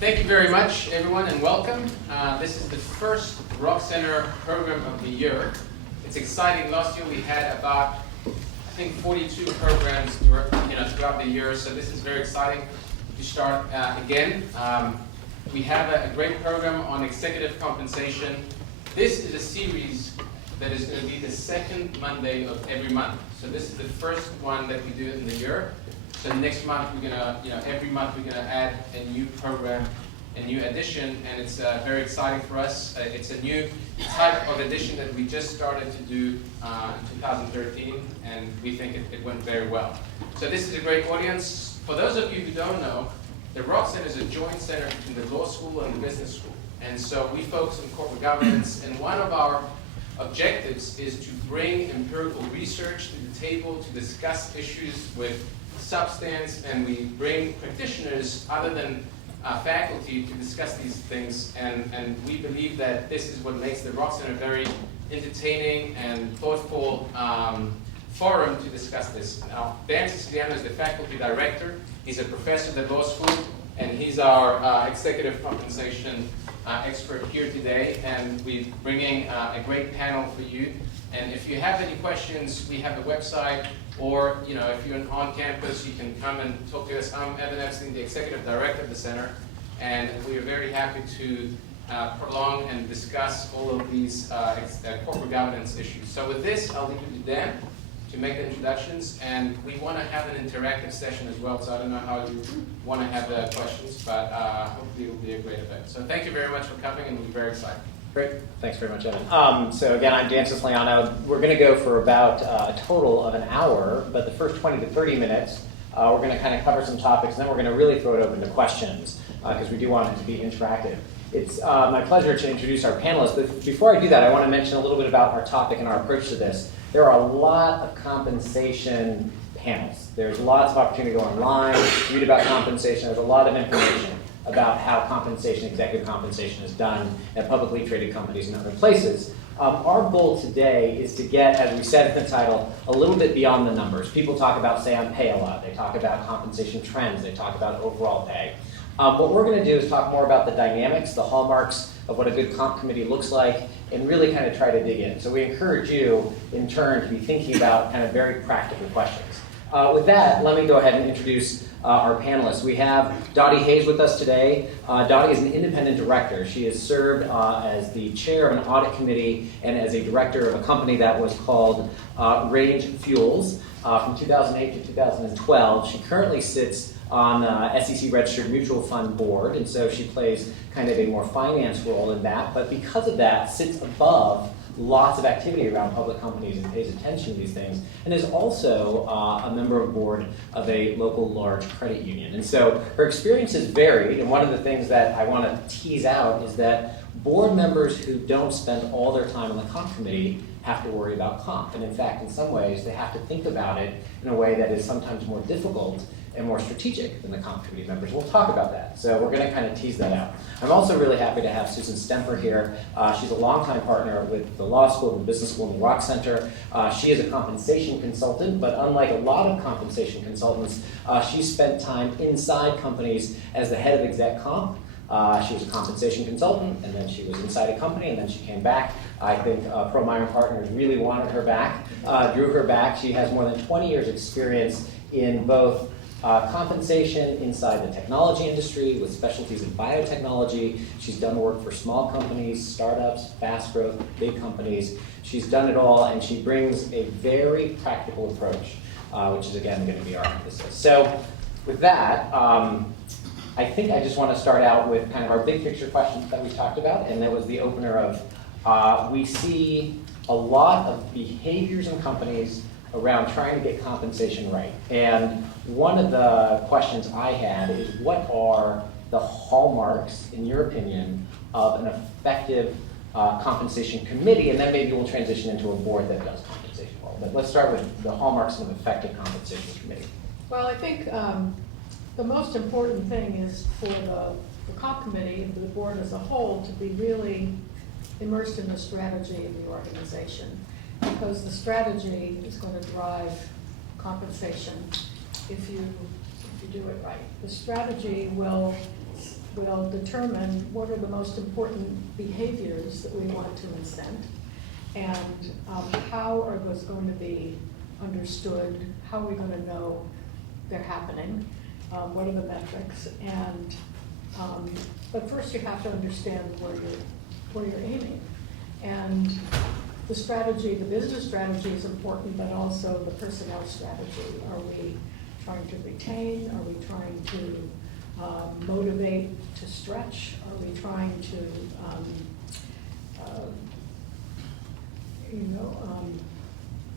Thank you very much, everyone, and welcome. This is the first Rock Center program of the year. It's exciting. Last year we had about, I think, 42 programs throughout the year, so this is very exciting to start again. We have a great program on executive compensation. This is a series that is going to be the second Monday of every month. So this is the first one that we do in the year. So next month we're gonna, every month we're gonna add a new program, a new edition, and it's very exciting for us. It's a new type of edition that we just started to do in 2013, and we think it went very well. So this is a great audience. For those of you who don't know, the Rock Center is a joint center between the law school and the business school, and so we focus on corporate governance. And one of our objectives is to bring empirical research to the table to discuss issues with substance, and we bring practitioners other than faculty to discuss these things, and we believe that this is what makes the Rock Center a very entertaining and thoughtful forum to discuss this. Now, Dan Siciliano is the faculty director. He's a professor at the law school, and he's our executive compensation expert here today, and we're bringing a great panel for you. And if you have any questions, we have a website, or if you're on campus, you can come and talk to us. I'm Evan Epstein, the executive director of the center, and we are very happy to prolong and discuss all of these corporate governance issues. So with this, I'll leave it to Dan to make the introductions, and we want to have an interactive session as well, so I don't know how you want to have the questions, but hopefully it will be a great event. So thank you very much for coming, and we're very excited. Great. Thanks very much, Evan. So again, I'm Dan Siciliano. We're going to go for about a total of an hour, but the first 20 to 30 minutes, we're going to kind of cover some topics, and then we're going to really throw it open to questions, because we do want it to be interactive. It's my pleasure to introduce our panelists, but before I do that, I want to mention a little bit about our topic and our approach to this. There are a lot of compensation panels. There's lots of opportunity to go online, read about compensation. There's a lot of information about how executive compensation is done at publicly traded companies and other places. Our goal today is to get, as we said in the title, a little bit beyond the numbers. People talk about, say, on pay a lot. They talk about compensation trends. They talk about overall pay. What we're going to do is talk more about the dynamics, the hallmarks of what a good comp committee looks like, and really kind of try to dig in. So we encourage you, in turn, to be thinking about kind of very practical questions. With that, let me go ahead and introduce our panelists. We have Dotty Hayes with us today. Dotty is an independent director. She has served as the chair of an audit committee and as a director of a company that was called Range Fuels from 2008 to 2012. She currently sits on the SEC Registered Mutual Fund Board, and so she plays kind of a more finance role in that, but because of that, sits above lots of activity around public companies and pays attention to these things, and is also a member of board of a local large credit union. And so her experience is varied, and one of the things that I want to tease out is that board members who don't spend all their time on the comp committee have to worry about comp. And in fact, in some ways, they have to think about it in a way that is sometimes more difficult and more strategic than the comp committee members. We'll talk about that. So we're going to kind of tease that out. I'm also really happy to have Susan Stemper here. She's a longtime partner with the law school and business school in the Rock Center. She is a compensation consultant, but unlike a lot of compensation consultants, she spent time inside companies as the head of exec comp. She was a compensation consultant, and then she was inside a company, and then she came back. I think Meyer Partners really wanted her back, drew her back. She has more than 20 years experience in both compensation inside the technology industry with specialties in biotechnology. She's done work for small companies, startups, fast growth, big companies. She's done it all, and she brings a very practical approach, which is, again, going to be our emphasis. So with that, I think I just want to start out with kind of our big picture questions that we talked about, and that was the opener of we see a lot of behaviors in companies around trying to get compensation right. And one of the questions I had is, what are the hallmarks, in your opinion, of an effective compensation committee? And then maybe we'll transition into a board that does compensation well. But let's start with the hallmarks of an effective compensation committee. Well, I think the most important thing is for the comp committee and the board as a whole to be really immersed in the strategy of the organization, because the strategy is going to drive compensation if you do it right. The strategy will will determine what are the most important behaviors that we want to incent, and how are those going to be understood, how are we going to know they're happening, what are the metrics, and but first you have to understand where you're aiming. And the strategy, the business strategy is important, but also the personnel strategy. Are we trying to retain? Are we trying to motivate to stretch? Are we trying to,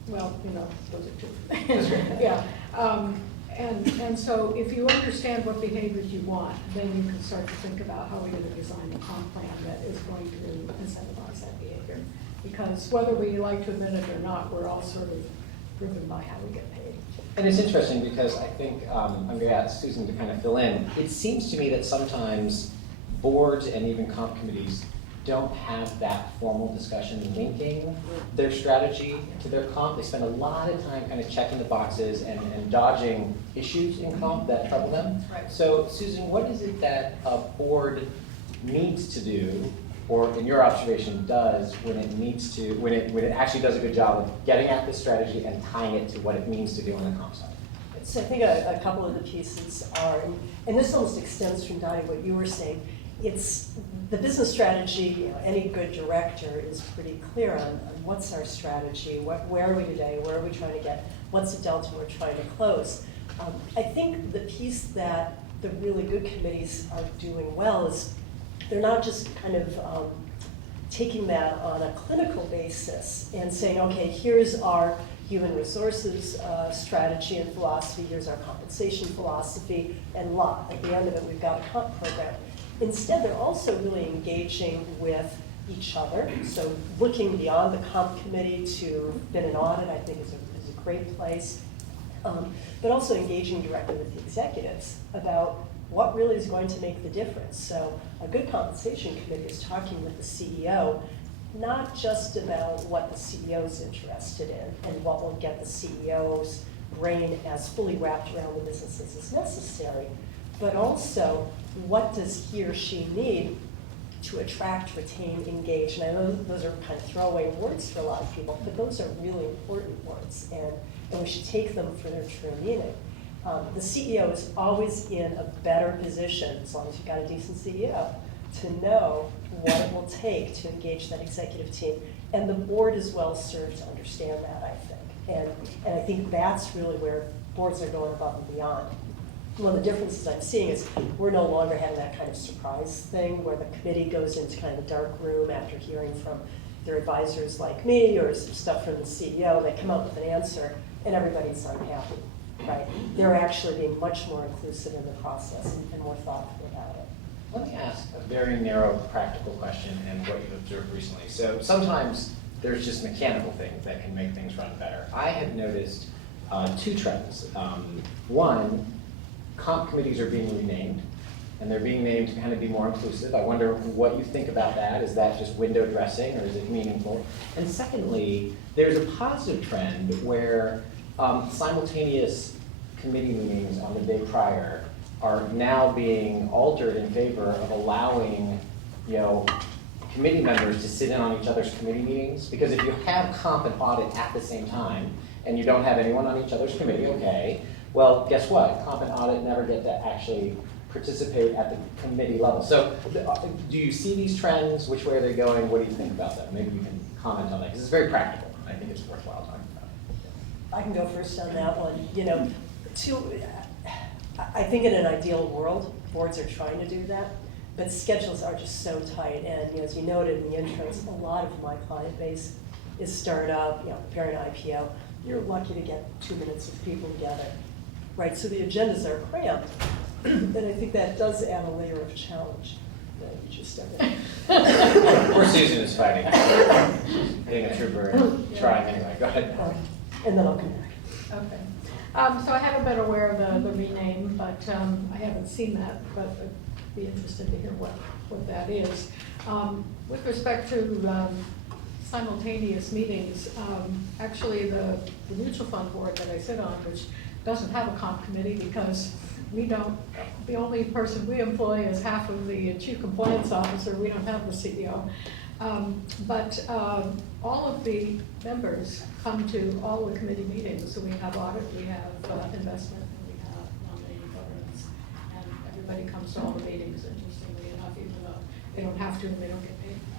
those are two. Yeah. And so if you understand what behaviors you want, then you can start to think about how we're going to design a comp plan that is going to incentivize that behavior. Because whether we like to admit it or not, we're all sort of driven by how we get paid. And it's interesting because I think, I'm going to ask Susan to kind of fill in. It seems to me that sometimes boards and even comp committees don't have that formal discussion linking their strategy to their comp. They spend a lot of time kind of checking the boxes and dodging issues in comp that trouble them. Right. So Susan, what is it that a board needs to do, or in your observation does, when it needs to, when it actually does a good job of getting at this strategy and tying it to what it means to do on the comp side? So I think a couple of the pieces are, and this almost extends from Dotty, what you were saying. It's the business strategy. Any good director is pretty clear on what's our strategy, where are we today, where are we trying to get, what's the delta we're trying to close. I think the piece that the really good committees are doing well is they're not just kind of taking that on a clinical basis and saying, okay, here's our human resources strategy and philosophy, here's our compensation philosophy, and at the end of it, we've got a comp program. Instead, they're also really engaging with each other. So looking beyond the comp committee to bid an audit, I think is a great place. But also engaging directly with the executives about what really is going to make the difference. So a good compensation committee is talking with the CEO, not just about what the CEO is interested in and what will get the CEO's brain as fully wrapped around the businesses as necessary, but also what does he or she need to attract, retain, engage. And I know those are kind of throwaway words for a lot of people, but those are really important words, and we should take them for their true meaning. The CEO is always in a better position, as long as you've got a decent CEO, to know what it will take to engage that executive team. And the board is well served to understand that, I think. And I think that's really where boards are going above and beyond. One of the differences I'm seeing is we're no longer having that kind of surprise thing where the committee goes into kind of a dark room after hearing from their advisors like me or some stuff from the CEO. They come up with an answer and everybody's unhappy, right? They're actually being much more inclusive in the process and more thoughtful about it. Let me ask a very narrow practical question and what you've observed recently. So sometimes there's just mechanical things that can make things run better. I have noticed two trends. One, comp committees are being renamed, and they're being named to kind of be more inclusive. I wonder what you think about that. Is that just window dressing, or is it meaningful? And secondly, there's a positive trend where simultaneous committee meetings on the day prior are now being altered in favor of allowing, committee members to sit in on each other's committee meetings. Because if you have comp and audit at the same time, and you don't have anyone on each other's committee, okay, well, guess what? Comp and audit never get to actually participate at the committee level. So do you see these trends? Which way are they going? What do you think about that? Maybe you can comment on that, because it's very practical. I think it's worthwhile talking about it. I can go first on that one. I think in an ideal world, boards are trying to do that, but schedules are just so tight. And as you noted in the intros, a lot of my client base is startup, preparing an IPO. You're lucky to get 2 minutes with people together, right? So the agendas are cramped, and I think that does add a layer of challenge. You just started. Poor Susan is fighting. She's being a trooper and trying anyway. Go ahead. And then I'll come back. Okay. So I haven't been aware of the rename, but I haven't seen that, but I'd be interested to hear what that is. With respect to simultaneous meetings, actually the mutual fund board that I sit on, which doesn't have a comp committee because we don't, the only person we employ is half of the chief compliance officer, we don't have the CEO. But all of the members come to all the committee meetings, so we have audit, we have investment, and we have nominating governance, and everybody comes to all the meetings, interestingly enough, even though they don't have to and they don't get paid for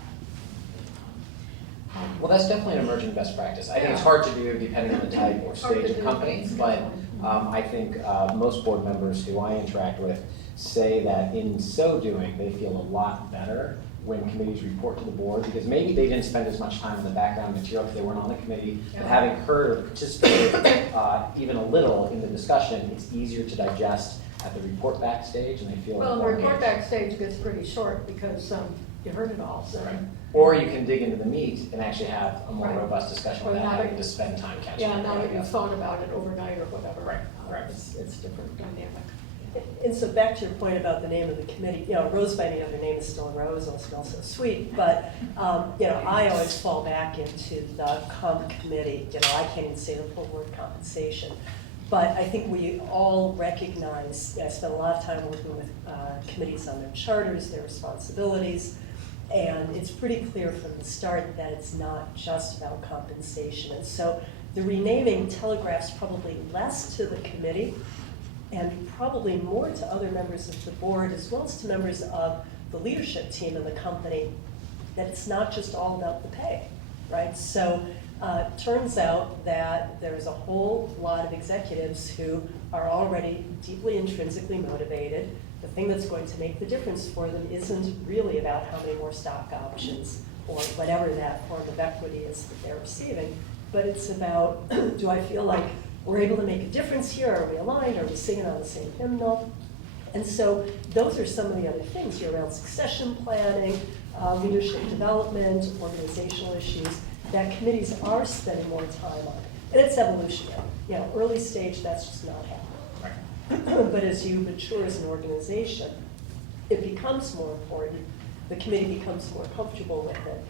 that. Well, that's definitely an emerging best practice. I think it's hard to do depending on the type or stage of company, but I think most board members who I interact with say that in so doing, they feel a lot better when committees report to the board, because maybe they didn't spend as much time in the background material because they weren't on the committee, but having heard or participated even a little in the discussion, it's easier to digest at the report back stage, and they feel Well, the more report engaged. backstage gets pretty short because you heard it all, so. Right. Or you can dig into the meat and actually have a more Right. robust discussion Or without now having that- to spend time catching Yeah, up. now that you've thought about it overnight or whatever. Right, right. It's different dynamic. And so back to your point about the name of the committee, Rose by any other name is still a rose, it'll smell so sweet, but, I always fall back into the comp committee, I can't even say the full word compensation. But I think we all recognize, I spent a lot of time working with committees on their charters, their responsibilities, and it's pretty clear from the start that it's not just about compensation. And so the renaming telegraphs probably less to the committee and probably more to other members of the board, as well as to members of the leadership team in the company, that it's not just all about the pay, right? So turns out that there's a whole lot of executives who are already deeply intrinsically motivated. The thing that's going to make the difference for them isn't really about how many more stock options or whatever that form of equity is that they're receiving, but it's about, do I feel like we're able to make a difference here? Are we aligned? Are we singing on the same hymnal? And so those are some of the other things here around succession planning, leadership development, organizational issues that committees are spending more time on. And it's evolutionary. Early stage, that's just not happening. But as you mature as an organization, it becomes more important. The committee becomes more comfortable with it.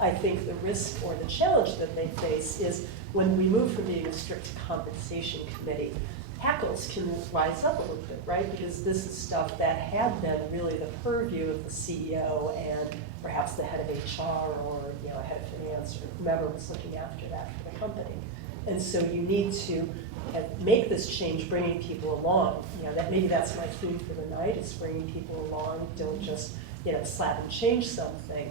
I think the risk or the challenge that they face is when we move from being a strict compensation committee, hackles can rise up a little bit, right? Because this is stuff that had been really the purview of the CEO and perhaps the head of HR or head of finance or whomever was looking after that for the company. And so you need to make this change, bringing people along. That maybe that's my theme for the night, is bringing people along. Don't just slap and change something.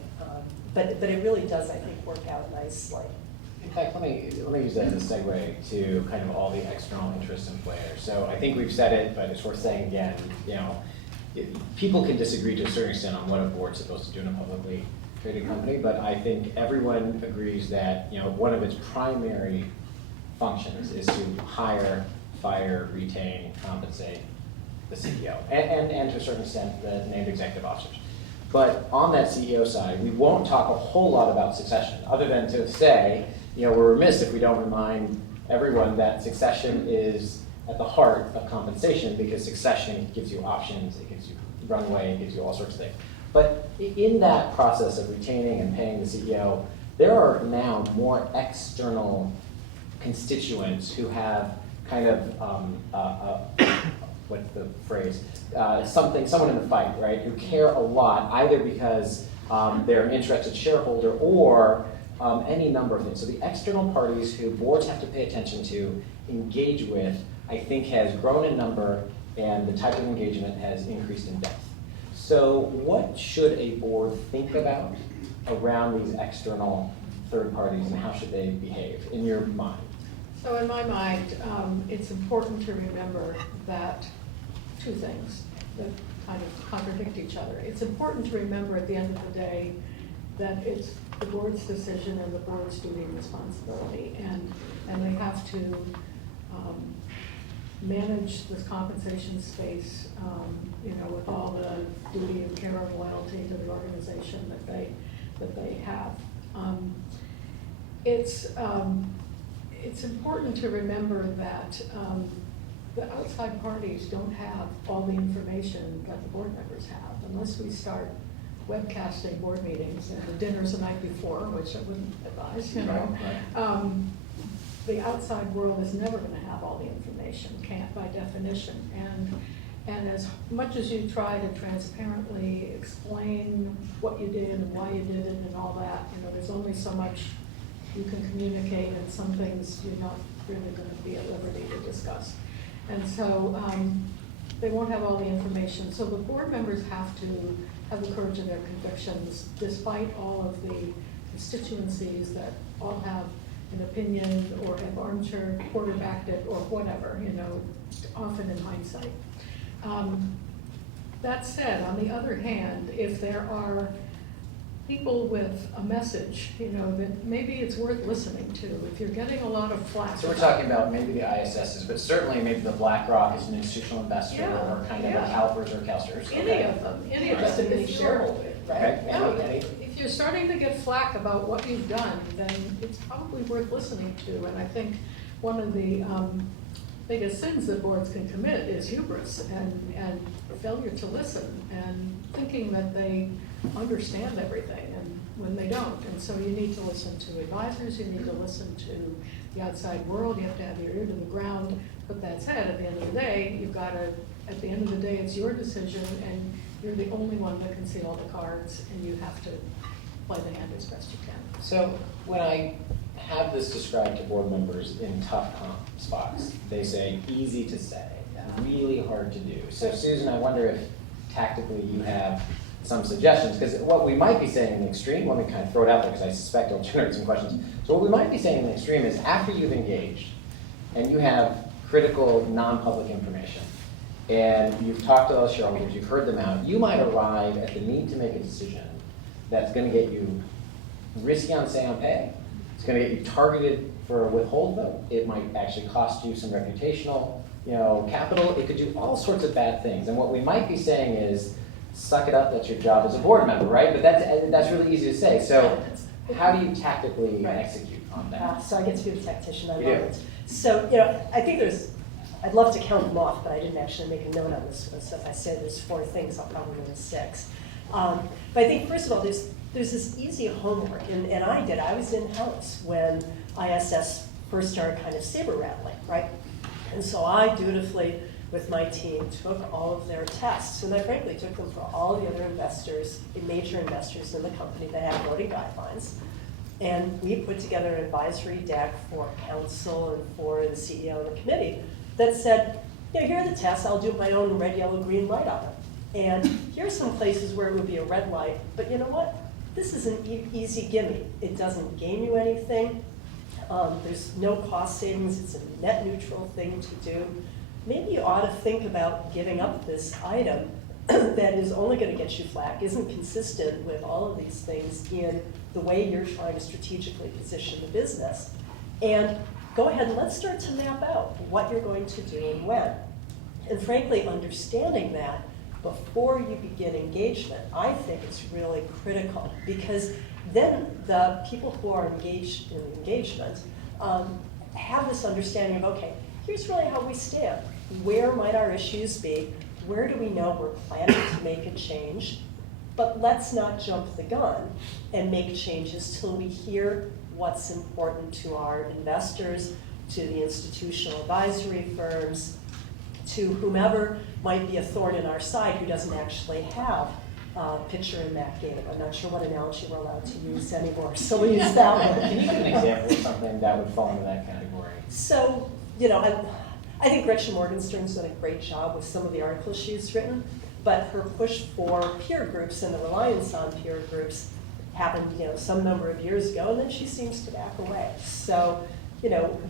But it really does, I think, work out nicely. In fact, let me use that as a segue to kind of all the external interests and players. So I think we've said it, but it's worth saying again. People can disagree to a certain extent on what a board's supposed to do in a publicly traded company, but I think everyone agrees that one of its primary functions is to hire, fire, retain, compensate the CEO, and to a certain extent the named executive officers. But on that CEO side, we won't talk a whole lot about succession, other than to say, we're remiss if we don't remind everyone that succession is at the heart of compensation, because succession gives you options, it gives you runway, it gives you all sorts of things. But in that process of retaining and paying the CEO, there are now more external constituents who have kind of, what's the phrase? Someone in the fight, right? Who care a lot, either because they're an interested shareholder or any number of things. So the external parties who boards have to pay attention to, engage with, I think has grown in number, and the type of engagement has increased in depth. So what should a board think about around these external third parties, and how should they behave, in your mind? So in my mind, it's important to remember that two things that kind of contradict each other. It's important to remember at the end of the day that it's the board's decision and the board's duty and responsibility, and they have to manage this compensation space, with all the duty and care and loyalty to the organization that they have. It's important to remember that the outside parties don't have all the information that the board members have, unless we start webcasting board meetings and the dinners the night before, which I wouldn't advise, Right. The outside world is never going to have all the information, can't by definition, And as much as you try to transparently explain what you did and why you did it and all that, there's only so much you can communicate, and some things you're not really going to be at liberty to discuss. And so they won't have all the information. So the board members have to have the courage of their convictions, despite all of the constituencies that all have an opinion or have armchair quarterbacked it or whatever, often in hindsight. That said, on the other hand, if there are people with a message, that maybe it's worth listening to, if you're getting a lot of flack. So we're talking about maybe the ISSs, but certainly maybe the BlackRock is an institutional investor, Yeah, or kind of yeah. the CalPERS or CalSTRS. Any of them. Just a If big you're- shareholder, right? Okay, No, any? if you're starting to get flack about what you've done, then it's probably worth listening to. And I think one of the biggest sins that boards can commit is hubris and failure to listen and thinking that they understand everything, and when they don't. And so you need to listen to advisors, you need to listen to the outside world, you have to have your ear to the ground. But that said, at the end of the day, at the end of the day, it's your decision, and you're the only one that can see all the cards, and you have to play the hand as best you can. So when I have this described to board members in tough spots, they say easy to say, really hard to do. So Susan, I wonder if tactically you have some suggestions, because what we might be saying in the extreme, let me kind of throw it out there because I suspect it'll generate some questions. So what we might be saying in the extreme is after you've engaged and you have critical non-public information and you've talked to those shareholders, you've heard them out, you might arrive at the need to make a decision that's going to get you risky on say on pay. It's going to get you targeted for a withhold vote. It might actually cost you some reputational, capital. It could do all sorts of bad things. And what we might be saying is, suck it up, that's your job as a board member, right? But that's really easy to say. So how do you tactically execute on that? So I get to be the tactician, I love You do. it. So, I think I'd love to count them off, but I didn't actually make a note on this one. So if I say there's 4 things, I'll probably miss 6. But I think, first of all, there's this easy homework, and I was in-house when ISS first started kind of saber rattling, right? And so I dutifully, with my team, took all of their tests, and I frankly took them for all the other investors, major investors in the company that have voting guidelines. And we put together an advisory deck for council and for the CEO and the committee that said, here are the tests, I'll do my own red, yellow, green light on them. And here's some places where it would be a red light, but you know what? This is an easy gimme. It doesn't gain you anything. There's no cost savings. It's a net neutral thing to do. Maybe you ought to think about giving up this item that is only going to get you flack, isn't consistent with all of these things in the way you're trying to strategically position the business. And go ahead and let's start to map out what you're going to do and when. And frankly, understanding that before you begin engagement, I think it's really critical, because then the people who are engaged in engagement have this understanding of, okay, here's really how we stand. Where might our issues be? Where do we know we're planning to make a change? But let's not jump the gun and make changes till we hear what's important to our investors, to the institutional advisory firms, to whomever might be a thorn in our side who doesn't actually have a picture in that game. I'm not sure what analogy we're allowed to use anymore, so we'll use that one. Can you give an example of something that would fall into that category? So, I think Gretchen Morgenstern's done a great job with some of the articles she's written, but her push for peer groups and the reliance on peer groups happened, some number of years ago, and then she seems to back away. So,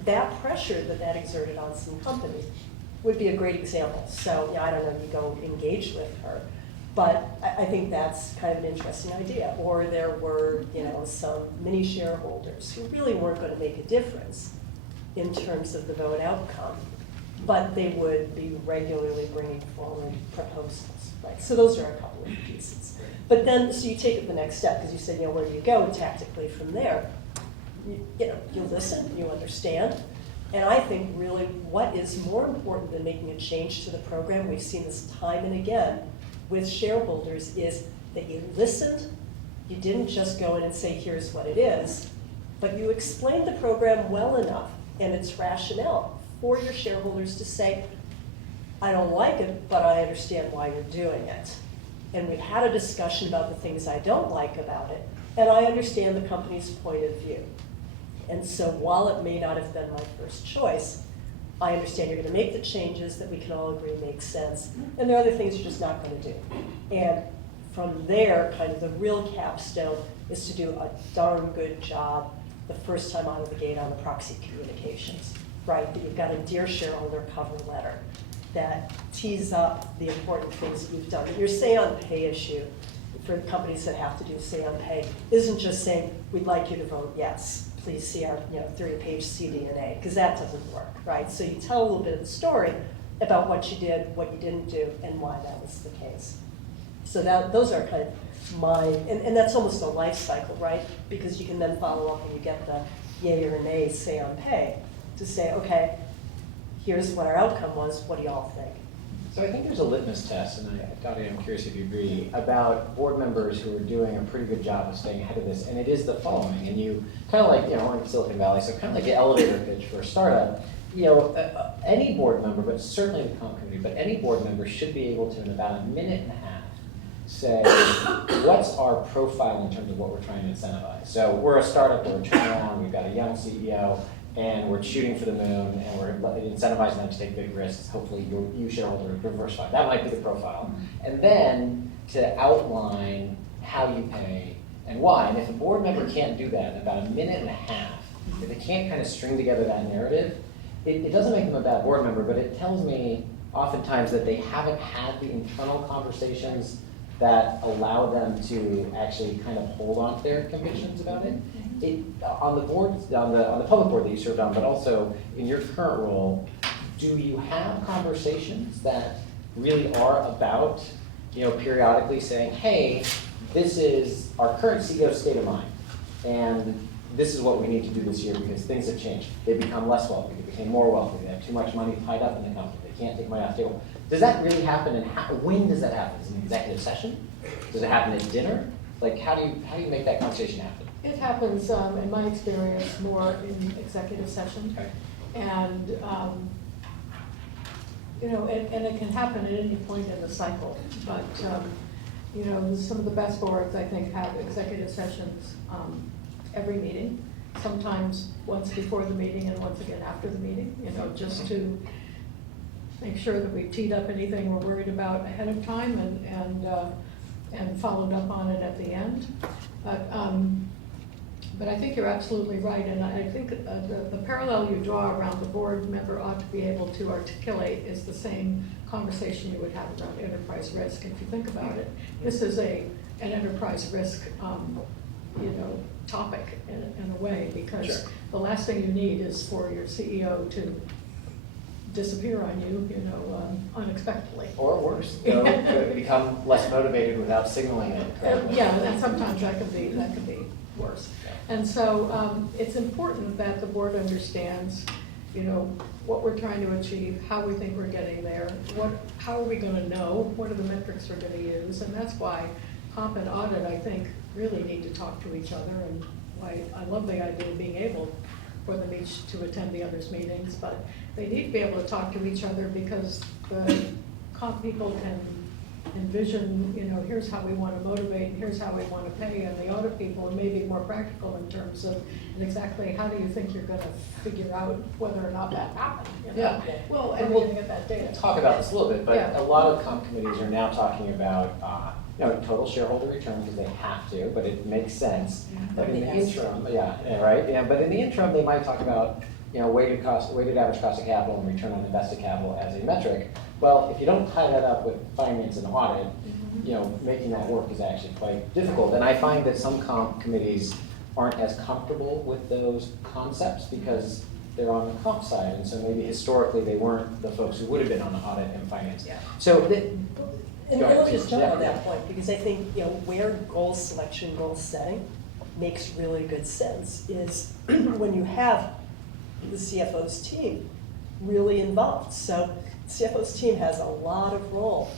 that pressure that exerted on some companies would be a great example. So, I don't know, you go engage with her, but I think that's kind of an interesting idea. Or there were, some mini shareholders who really weren't going to make a difference in terms of the vote outcome, but they would be regularly bringing forward proposals, right? So those are a couple of pieces. But then, so you take it the next step, because you said, where do you go tactically from there? You listen, you understand, and I think really what is more important than making a change to the program, we've seen this time and again with shareholders, is that you listened, you didn't just go in and say, here's what it is, but you explained the program well enough and its rationale for your shareholders to say, I don't like it, but I understand why you're doing it. And we've had a discussion about the things I don't like about it, and I understand the company's point of view. And so while it may not have been my first choice, I understand you're going to make the changes that we can all agree make sense, and there are other things you're just not going to do. And from there, kind of the real capstone is to do a darn good job the first time out of the gate on the proxy communications, right? That you've got a Dear Shareholder cover letter that tees up the important things that you've done. Your say on pay issue for companies that have to do say on pay isn't just saying, we'd like you to vote yes. Please see our 30-page CDNA, because that doesn't work, right? So you tell a little bit of the story about what you did, what you didn't do, and why that was the case. So those are kind of my, and that's almost a life cycle, right? Because you can then follow up and you get the yay or nay say on pay to say, okay, here's what our outcome was, what do y'all think? So I think there's a litmus test, and Dotty, I'm curious if you agree, about board members who are doing a pretty good job of staying ahead of this, and it is the following. And you kind of like, we're in Silicon Valley, so kind of like the elevator pitch for a startup. Any board member, but certainly the comp committee, but any board member should be able to, in about a minute and a half, say, what's our profile in terms of what we're trying to incentivize? So we're a startup, we're a turnaround, we've got a young CEO, and we're shooting for the moon, and we're incentivizing them to take big risks. Hopefully you shareholder diversify. That might be the profile. And then to outline how you pay and why. And if a board member can't do that in about a minute and a half, if they can't kind of string together that narrative, it doesn't make them a bad board member, but it tells me oftentimes that they haven't had the internal conversations that allow them to actually kind of hold on to their convictions about it. On the board, on the public board that you served on, but also in your current role, do you have conversations that really are about, periodically saying, hey, this is our current CEO's state of mind, and this is what we need to do this year because things have changed. They've become less wealthy, they became more wealthy, they have too much money tied up in the company, they can't take money off the table. Does that really happen, and when does that happen? Is it an executive session? Does it happen at dinner? Like, how do you make that conversation happen? It happens, in my experience, more in executive session. Okay. And, and it can happen at any point in the cycle. But, some of the best boards, I think, have executive sessions every meeting, sometimes once before the meeting and once again after the meeting, just to make sure that we've teed up anything we're worried about ahead of time and followed up on it at the end. But I think you're absolutely right, and I think the parallel you draw around the board member ought to be able to articulate is the same conversation you would have around enterprise risk. If you think about it, this is an enterprise risk, topic in a way, because Sure. the last thing you need is for your CEO to disappear on you, unexpectedly. Or worse, become less motivated without signaling it correctly. Yeah, and sometimes that could be worse. And so it's important that the board understands, what we're trying to achieve, how we think we're getting there, how are we going to know, what are the metrics we're going to use, and that's why comp and audit, I think, really need to talk to each other, and why I love the idea of being able for them each to attend the others' meetings, but they need to be able to talk to each other because the comp people can envision, here's how we want to motivate, and here's how we want to pay, and the audit people may be more practical in terms of exactly how do you think you're going to figure out whether or not that happened. Yeah. Well, And and we'll getting at that data. Talk about this a little bit, but Yeah. a lot of comp committees are now talking about total shareholder return because they have to, but it makes sense. But in the interim, right? But in the interim, they might talk about weighted average cost of capital and return on invested capital as a metric. Well, if you don't tie that up with finance and audit, making that work is actually quite difficult. And I find that some comp committees aren't as comfortable with those concepts because they're on the comp side, and so maybe historically they weren't the folks who would have been on audit and finance. Yeah. So And Go ahead, let me just please. jump Yeah. on that point, because I think, where goal selection, goal setting makes really good sense is when you have the CFO's team really involved. So CFO's team has a lot of role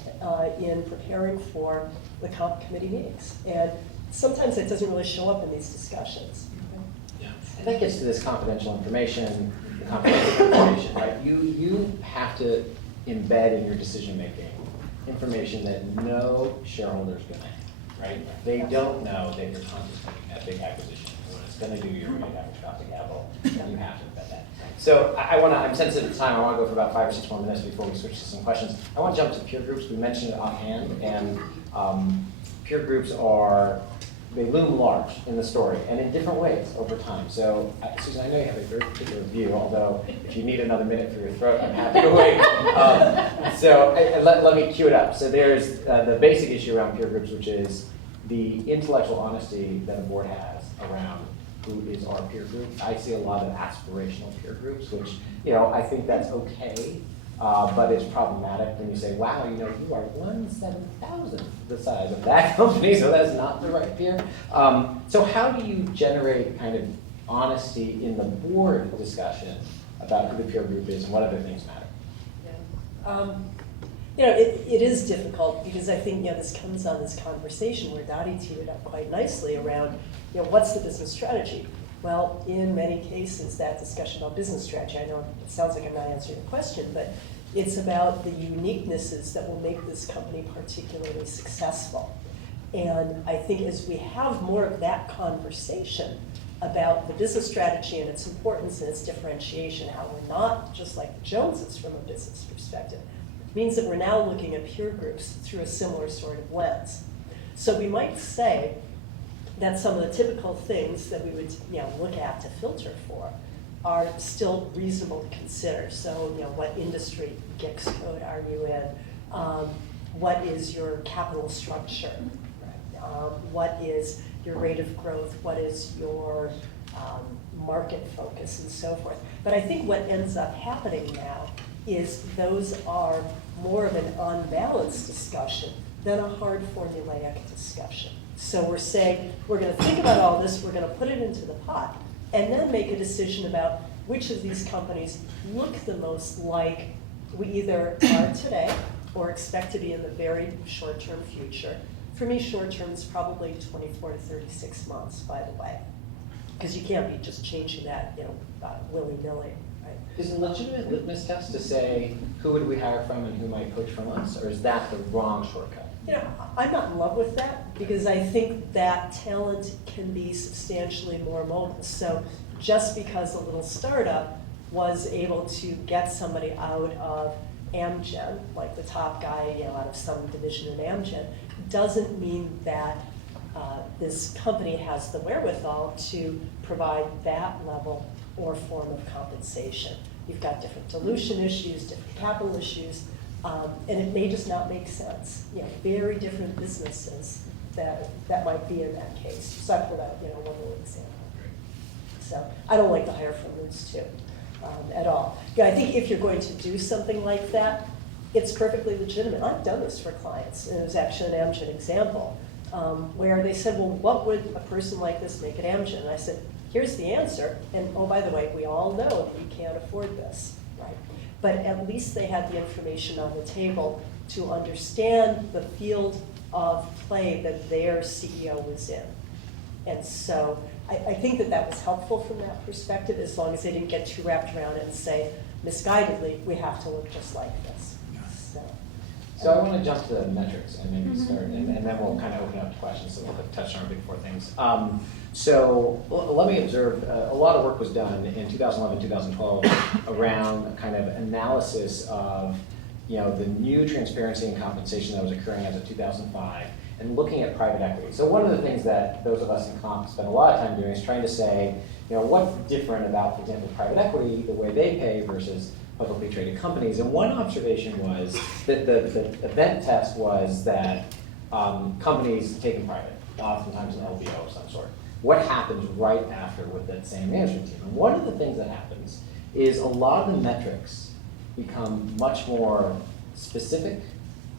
in preparing for the comp committee meetings. And sometimes it doesn't really show up in these discussions. Yeah. And that gets to this confidential information, the confidential information, right? You have to embed in your decision making information that no shareholder is going to have, right? They don't know that you're contemplating that big acquisition. What it's going to do, your weighted average cost of capital, and you have to embed that. So I'm sensitive to time. I want to go for about 5 or 6 more minutes before we switch to some questions. I want to jump to peer groups. We mentioned it offhand, and peer groups they loom large in the story, and in different ways over time. So, Susan, I know you have a very particular view, although if you need another minute for your throat, I'm happy to wait. Let me cue it up. So there's the basic issue around peer groups, which is the intellectual honesty that a board has around who is our peer group. I see a lot of aspirational peer groups, which, I think that's okay. But it's problematic when you say, wow, you are 1/7,000th the size of that company, so that's not the right peer. So how do you generate kind of honesty in the board discussion about who the peer group is and what other things matter? Yeah. It is difficult because I think, this comes on this conversation where Dotty teed it up quite nicely around, what's the business strategy? Well, in many cases, that discussion about business strategy, I know it sounds like I'm not answering the question, but it's about the uniquenesses that will make this company particularly successful. And I think as we have more of that conversation about the business strategy and its importance and its differentiation, how we're not just like the Joneses from a business perspective, means that we're now looking at peer groups through a similar sort of lens. So we might say that some of the typical things that we would look at to filter for are still reasonable to consider. So what industry GICS code are you in? What is your capital structure? What is your rate of growth? What is your market focus and so forth? But I think what ends up happening now is those are more of an unbalanced discussion than a hard formulaic discussion. So we're saying, we're going to think about all this, we're going to put it into the pot, and then make a decision about which of these companies look the most like we either are today or expect to be in the very short-term future. For me, short-term is probably 24 to 36 months, by the way, because you can't be just changing that, willy-nilly. Is it a legitimate litmus test to say who would we hire from and who might poach from us, or is that the wrong shortcut? I'm not in love with that because I think that talent can be substantially more mobile. So just because a little startup was able to get somebody out of Amgen, like the top guy, out of some division in Amgen, doesn't mean that this company has the wherewithal to provide that level or form of compensation. You've got different dilution issues, different capital issues, and it may just not make sense. Very different businesses that might be in that case. So I put out one little example. So I don't like to hire from those two at all. I think if you're going to do something like that, it's perfectly legitimate. I've done this for clients, and it was actually an Amgen example, where they said, well, what would a person like this make at Amgen? And I said, here's the answer, and oh, by the way, we all know that you can't afford this, right? But at least they had the information on the table to understand the field of play that their CEO was in. And so I think that was helpful from that perspective, as long as they didn't get too wrapped around it and say, misguidedly, we have to look just like this. So I want to jump to the metrics and maybe start, and then we'll kind of open up to questions, so we'll touch on our big four things. So let me observe, a lot of work was done in 2011, 2012 around kind of analysis of the new transparency and compensation that was occurring as of 2005 and looking at private equity. So one of the things that those of us in comp spend a lot of time doing is trying to say, what's different about, for example, private equity, the way they pay versus publicly traded companies. And one observation was that the event test was that companies taken private, oftentimes an LBO of some sort. What happens right after with that same management team? And one of the things that happens is a lot of the metrics become much more specific,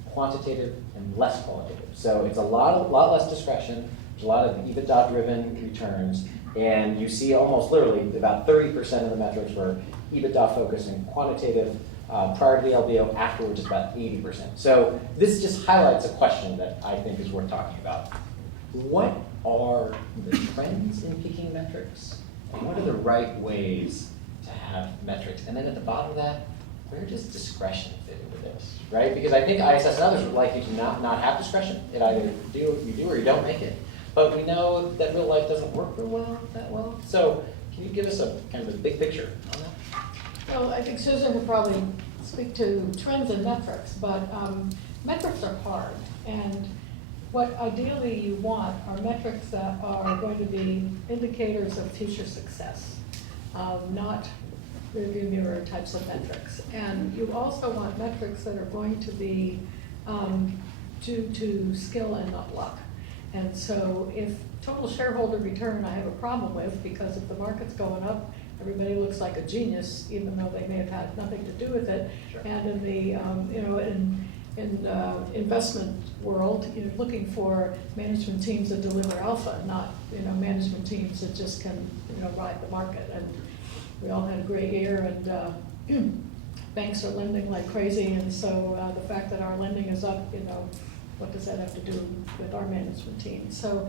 quantitative, and less qualitative. So it's a lot less discretion, there's a lot of EBITDA-driven returns, and you see almost literally about 30% of the metrics were EBITDA focused and quantitative prior to the LBO, afterwards it's about 80%. So this just highlights a question that I think is worth talking about. What are the trends in picking metrics? And what are the right ways to have metrics? And then at the bottom of that, where does discretion fit into this, right? Because I think ISS and others would like you to not have discretion. It either you do or you don't make it. But we know that real life doesn't work that well. So can you give us a kind of a big picture on that? Well, I think Susan will probably speak to trends and metrics, but metrics are hard. And what ideally you want are metrics that are going to be indicators of future success, not rearview mirror types of metrics. And you also want metrics that are going to be due to skill and not luck. And so if total shareholder return I have a problem with, because if the market's going up, everybody looks like a genius, even though they may have had nothing to do with it. Sure. And in the investment world, you're looking for management teams that deliver alpha, not management teams that just can ride the market. And we all had a great year, and banks are lending like crazy, and so the fact that our lending is up, what does that have to do with our management team? So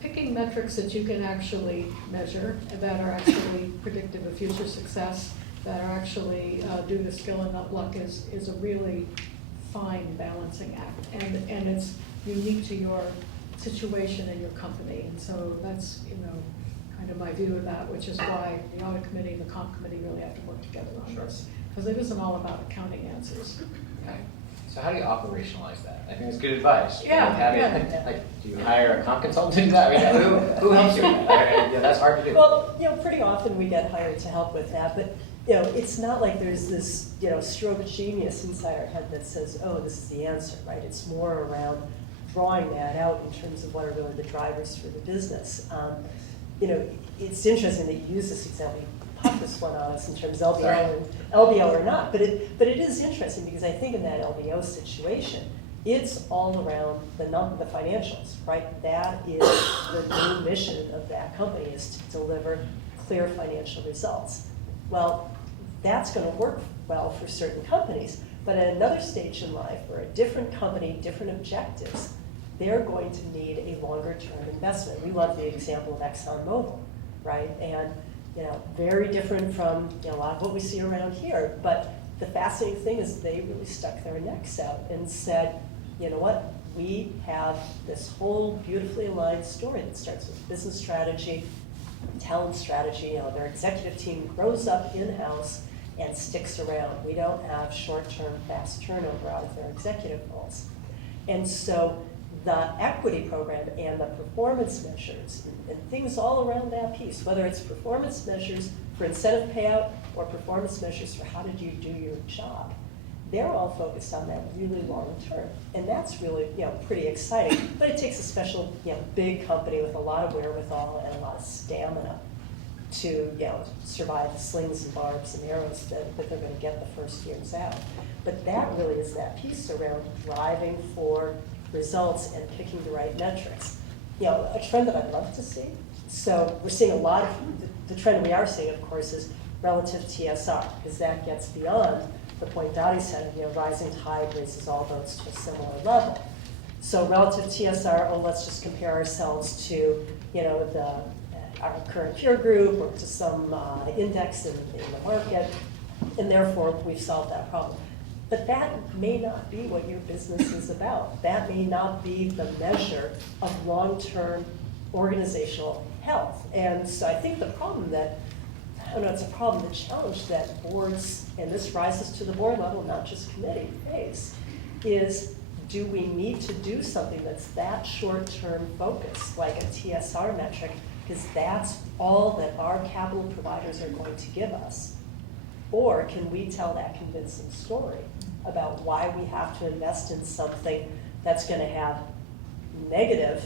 picking metrics that you can actually measure, that are actually predictive of future success, that are actually due to skill and not luck is a really fine balancing act. And it's unique to your situation and your company. And so that's, kind of my view of that, which is why the audit committee and the comp committee really have to work together on this. Because it isn't all about accounting answers. Okay. So how do you operationalize that? I think it's good advice. Yeah. Like, do you hire a comp consultant to do that? I mean, who helps you with that? Yeah, that's hard to do. Well, pretty often we get hired to help with that, but it's not like there's this stroke of genius inside our head that says, oh, this is the answer, right? It's more around drawing that out in terms of what are really the drivers for the business. It's interesting that you use this example. You pop this one on us in terms of LBO or not, but it is interesting because I think in that LBO situation, it's all around the financials, right? That is the new mission of that company, is to deliver clear financial results. Well, that's going to work well for certain companies, but at another stage in life, where a different company, different objectives, they're going to need a longer-term investment. We love the example of ExxonMobil, right? And very different from a lot of what we see around here. But the fascinating thing is they really stuck their necks out and said, you know what? We have this whole beautifully aligned story that starts with business strategy, talent strategy. Their executive team grows up in-house and sticks around. We don't have short-term, fast turnover out of their executive roles. And so the equity program and the performance measures and things all around that piece, whether it's performance measures for incentive payout or performance measures for how did you do your job, they're all focused on that really long term. And that's really pretty exciting. But it takes a special big company with a lot of wherewithal and a lot of stamina to survive the slings and barbs and arrows that they're going to get the first years out. But that really is that piece around driving for results and picking the right metrics. A trend that I'd love to see. So we're seeing a lot of, the trend we are seeing, of course, is relative TSR, because that gets beyond the point Dotty said, rising tide raises all boats to a similar level. So relative TSR, let's just compare ourselves to, our current peer group or to some index in the market, and therefore we've solved that problem. But that may not be what your business is about. That may not be the measure of long-term organizational health. And so I think the problem that, it's a problem, the challenge that boards, and this rises to the board level, not just committee, face, is do we need to do something that's that short-term focused, like a TSR metric, because that's all that our capital providers are going to give us? Or can we tell that convincing story about why we have to invest in something that's going to have negative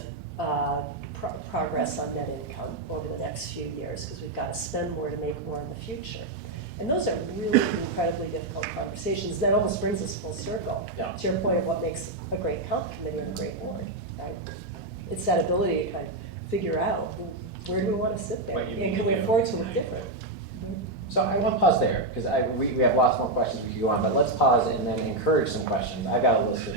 progress on net income over the next few years, because we've got to spend more to make more in the future? And those are really incredibly difficult conversations. That almost brings us full circle to your point of what makes a great comp committee and a great board, right? It's that ability to kind of figure out where do we want to sit there, and can we afford to look different? So I want to pause there, because we have lots more questions we could go on, but let's pause and then encourage some questions. I've got a list of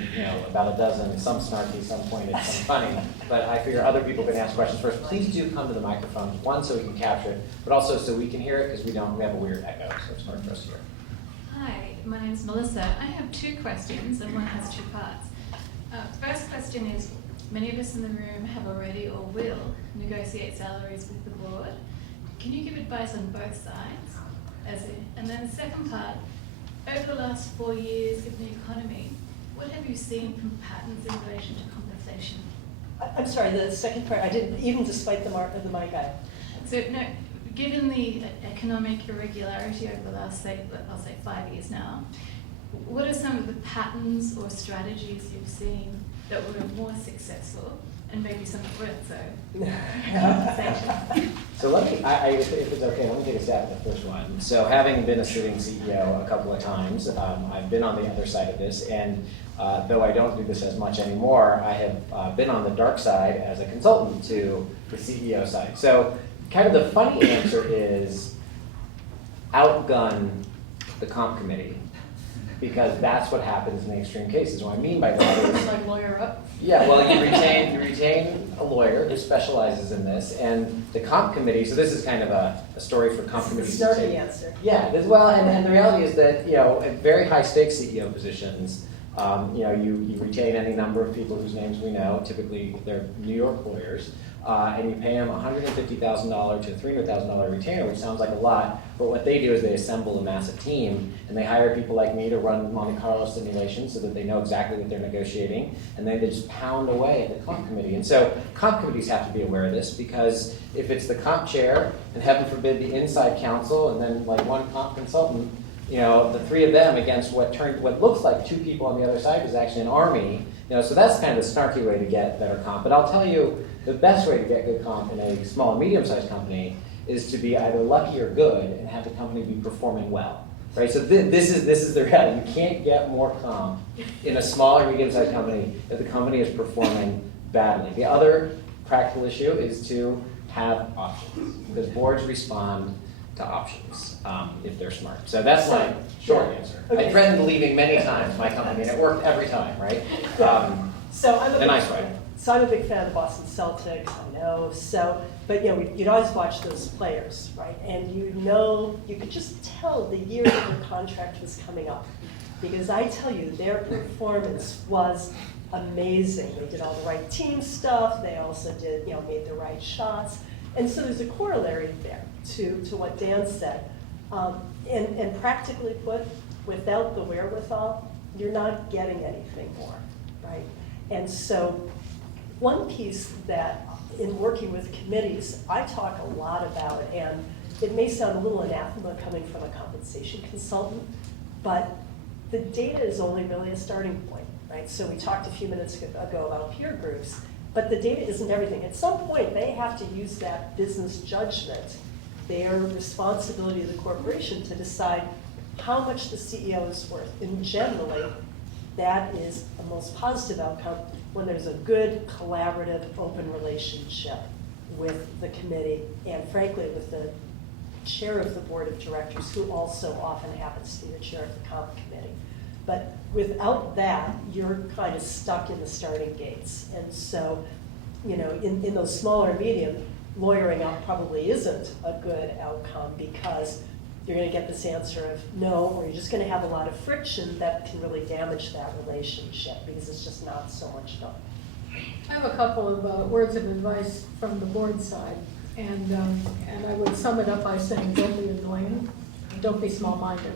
about a dozen, some snarky, some pointed, some funny, but I figure other people can ask questions first. Please do come to the microphone, one, so we can capture it, but also so we can hear it, because we have a weird echo, so it's hard for us to hear. my name's Melissa. I have two questions, and one has two parts. First question is, many of us in the room have already or will negotiate salaries with the board. Can you give advice on both sides? And then the second part, over the last 4 years of the economy, what have you seen from patterns in relation to compensation? I'm sorry, the second part, I didn't, even despite the mic guy. So, no, given the economic irregularity over the last, I'll say 5 years now, what are some of the patterns or strategies you've seen that were more successful, and maybe some that weren't so? So let me, if it's okay, let me take a stab at the first one. So having been a sitting CEO a couple of times, I've been on the other side of this, and though I don't do this as much anymore, I have been on the dark side as a consultant to the CEO side. So kind of the funny answer is outgun the comp committee, because that's what happens in the extreme cases. What I mean by that is, Like lawyer up? yeah, well, you retain a lawyer who specializes in this, and the comp committee. So this is kind of a story for comp committees. It's the answer. Yeah, well, and the reality is that at very high stakes CEO positions, you retain any number of people whose names we know. Typically, they're New York lawyers. And you pay them $150,000 to a $300,000 retainer, which sounds like a lot, but what they do is they assemble a massive team, and they hire people like me to run Monte Carlo simulations so that they know exactly what they're negotiating, and then they just pound away at the comp committee. And so comp committees have to be aware of this, because if it's the comp chair, and heaven forbid the inside counsel, and then like one comp consultant, the three of them against what looks like two people on the other side is actually an army. So that's kind of the snarky way to get better comp. But I'll tell you, the best way to get good comp in a small and medium-sized company is to be either lucky or good and have the company be performing well, right? So this is the reality. You can't get more comp in a small or medium-sized company if the company is performing badly. The other practical issue is to have options, because boards respond to options if they're smart. So that's my short answer. Okay. I threatened leaving many times my company, and it worked every time, right? So I'm the nice way. So I'm a big fan of the Boston Celtics, I know. But you'd always watch those players, right? And you could just tell the year that their contract was coming up. Because I tell you, their performance was amazing. They did all the right team stuff. They also did, made the right shots. And so there's a corollary there to what Dan said. And practically put, without the wherewithal, you're not getting anything more, right? And so one piece that in working with committees, I talk a lot about, and it may sound a little anathema coming from a compensation consultant, but the data is only really a starting point, right? So we talked a few minutes ago about peer groups, but the data isn't everything. At some point, they have to use that business judgment, their responsibility to the corporation, to decide how much the CEO is worth. And generally, that is a most positive outcome when there's a good, collaborative, open relationship with the committee, and frankly, with the chair of the board of directors, who also often happens to be the chair of the comp committee. But without that, you're kind of stuck in the starting gates. And so, in those smaller and medium, lawyering out probably isn't a good outcome, because you're going to get this answer of no, or you're just going to have a lot of friction that can really damage that relationship, because it's just not so much fun. I have a couple of words of advice from the board side, and I would sum it up by saying don't be annoying, don't be small-minded,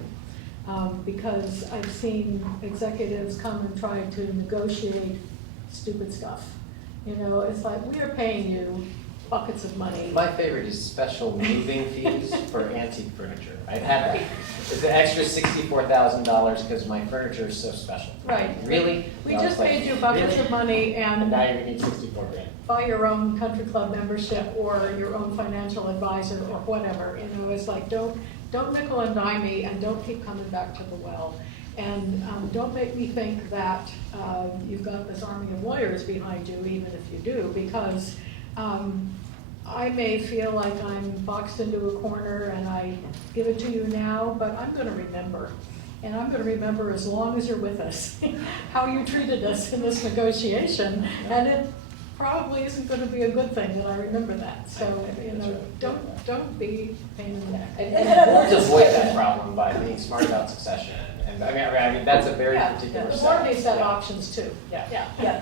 because I've seen executives come and try to negotiate stupid stuff. It's like, we are paying you buckets of money. My favorite is special moving fees for antique furniture. I've had that. It's an extra $64,000 because my furniture is so special. Right. Really? We just paid you buckets of money, and now you need 64 grand. Buy your own country club membership or your own financial advisor or whatever. It's like, don't nickel and dime me, and don't keep coming back to the well. And don't make me think that you've got this army of lawyers behind you, even if you do, because I may feel like I'm boxed into a corner and I give it to you now, but I'm going to remember. And I'm going to remember, as long as you're with us, how you treated us in this negotiation. And it probably isn't going to be a good thing that I remember that. So, don't be a pain in the neck. And boards avoid that problem by being smart about succession and things. I mean that's a very Yeah, particular The set. board needs to have Yeah. options too. Yeah. Yeah,